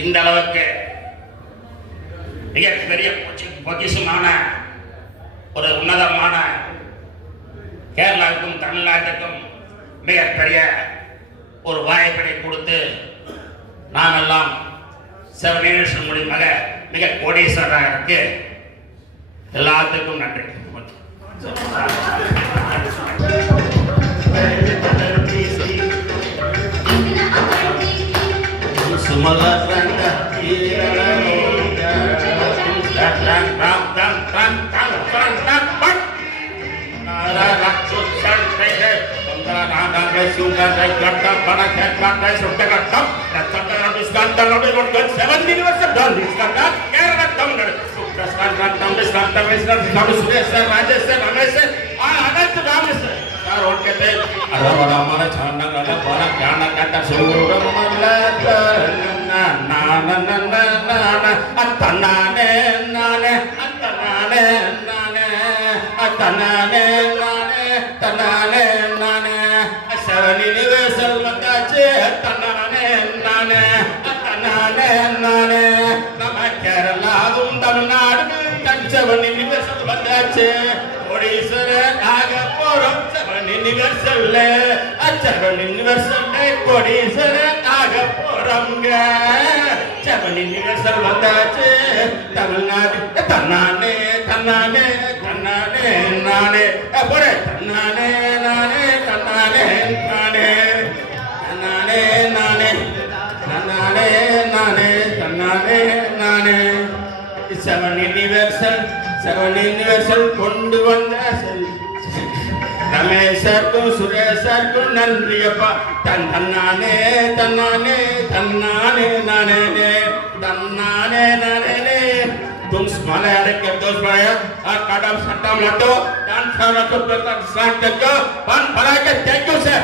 இந்த அளவுக்கு மிகப்பெரிய பொக்கிஷமான ஒரு உன்னதமான கேரளாவுக்கும் தமிழ்நாட்டுக்கும் மிகப்பெரிய ஒரு வாய்ப்பினை கொடுத்து நாமெல்லாம் செவனேஷன் மூலியமாக மிக கோடீஸ்வரராக இருக்கு. எல்லாத்துக்கும் நன்றி. கேரளாவும் தமிழ்நாடும் செவன் யூனிவர்சல் வந்தாச்சு. கோடீஸ்வரனாக போறோம் செவன் யூனிவர்சல்ல. செவன் யூனிவர்சல்ல கோடீஸ்வரனாக போறோங்க. செவன் யூனிவர்சல் வந்தாச்சு. தமிழ்நாடு தன்னானே தன்னானே தன்னானே நானே போற தன்னானே நானே தன்னானே நானே தன்னானே நானே தன்னானே நானே தன்னானே நானே. செவன் யூனிவர்சல் கொண்டு வந்த ரமேஷருக்கும் சுரேஷருக்கும் நன்றியப்பா. தன்னானே தன்னானே தன்னானே நானே தன்னானே நானே. तुम मलयालम के दोस्त भाई कदम सट्टा मतो डांस रखो प्रकार स्टार्ट करो बन भला के थैंक यू सर.